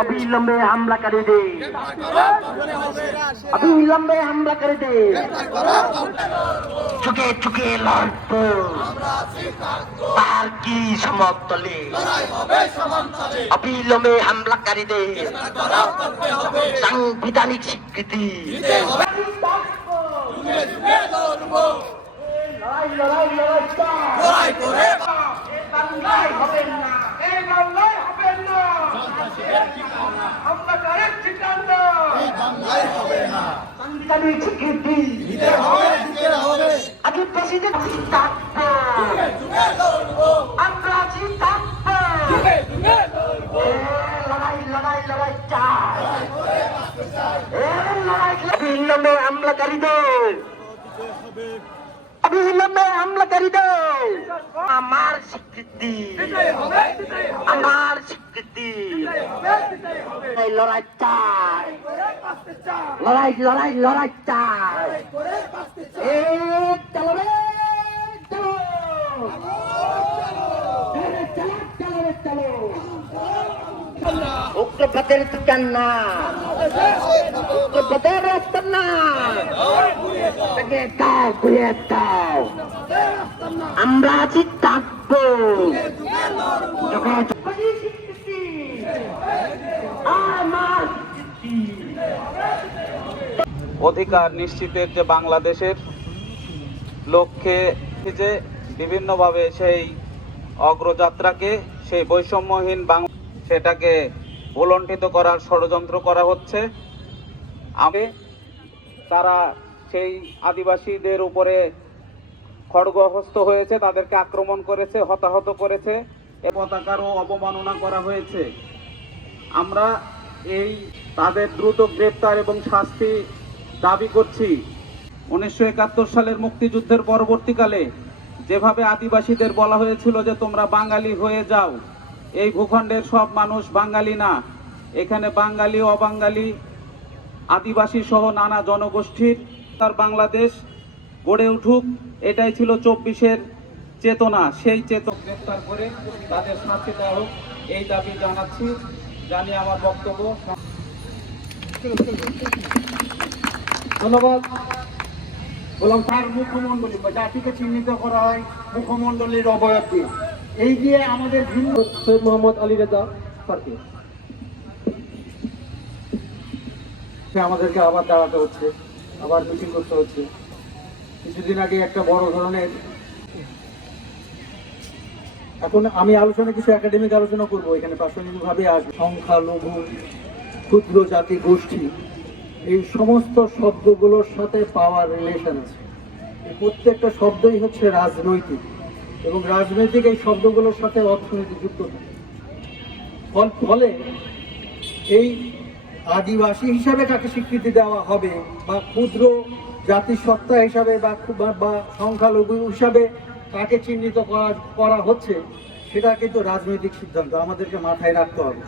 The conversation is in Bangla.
অবিলম্বে হামলাকারীদের অবিলম্বে হামলাকারীদের চুকে চুকে লড়বো। তার কি সমতলে। অবিলম্বে হামলাকারীদের সাংবিধানিক স্বীকৃতি। লড়াই লড়াই লড়াই চাই। এই বাংলায় হবে না এই বাংলায় হবে না হামলাকারীর ঠিকানা সাংবিধানিক স্বীকৃতি আগে প্রেসিডেন্ট থাকব আমরা আছি থাকব এ লড়াই লড়াই লড়াই চাই। এ লড়াই অবিলম্বে হামলাকারীদের অবিলম্বে হামলাকারীদের আমার স্বীকৃতি। আমার স্বীকৃতি এই লড়াই চাই। লড়াই লড়াই লড়াই চাই। চলো রে চলো চলো চলো রে চলো উগ্রপথের ঠিকানা উগ্রপথের রাস্তা না দাও ঘুরে দাও। আমরা আছি থাকব। অধিকার নিশ্চিতের যে বাংলাদেশের লক্ষ্যে যে বিভিন্নভাবে সেই অগ্রযাত্রাকে, সেই বৈষম্যহীন বাং সেটাকে ভুলণ্ঠিত করার ষড়যন্ত্র করা হচ্ছে। আমি তারা সেই আদিবাসীদের উপরে খড়গহস্ত হয়েছে, তাদেরকে আক্রমণ করেছে, হতাহত করেছে। এ পতাকারও অবমাননা করা হয়েছে। আমরা এই তাদের দ্রুত গ্রেপ্তার এবং শাস্তি দাবি করছি। উনিশশো একাত্তর সালের মুক্তিযুদ্ধের পরবর্তীকালে যেভাবে আদিবাসীদের বলা হয়েছিল যে তোমরা বাঙালি হয়ে যাও, এই ভূখণ্ডের সব মানুষ বাঙালি না। এখানে বাঙালি, অবাঙালি, আদিবাসী সহ নানা জনগোষ্ঠীর তার বাংলাদেশ গড়ে উঠুক, এটাই ছিল চব্বিশের চেতনা। সেই চেতন গ্রেপ্তার করে তাদের শাস্তি দেওয়া হোক, এই দাবি জানাচ্ছি। জানিয়ে আমার বক্তব্য। ধন্যবাদ। বললাম তার মুখমণ্ডলী বা জাতিকে চিহ্নিত করা হয় মুখমণ্ডলীর অবয়ব দিয়ে এই দিয়ে আমাদের ভিন্ন সৈয়দ মোহাম্মদ আলী রেজা পার্টি সে আমাদেরকে আবার দাঁড়াতে হচ্ছে আবার মিটিং করতে হচ্ছে। কিছুদিন আগে একটা বড় ধরনের এখন আমি আলোচনা, কিছু একাডেমিক আলোচনা করব। এখানে প্রাসঙ্গিকভাবে আসবে সংখ্যালঘু ক্ষুদ্র জাতি, গোষ্ঠী, এই সমস্ত শব্দগুলোর সাথে পাওয়ার রিলেশন আছে। প্রত্যেকটা শব্দই হচ্ছে রাজনৈতিক এবং রাজনৈতিক এই শব্দগুলোর সাথে অর্থনীতি যুক্ত থাকে। ফলে এই আদিবাসী হিসাবে কাকে স্বীকৃতি দেওয়া হবে বা ক্ষুদ্র জাতিসত্তা হিসাবে বা- বা সংখ্যালঘু হিসাবে কাকে চিহ্নিত করা করা হচ্ছে সেটা কিন্তু রাজনৈতিক সিদ্ধান্ত। আমাদেরকে মাথায় রাখতে হবে।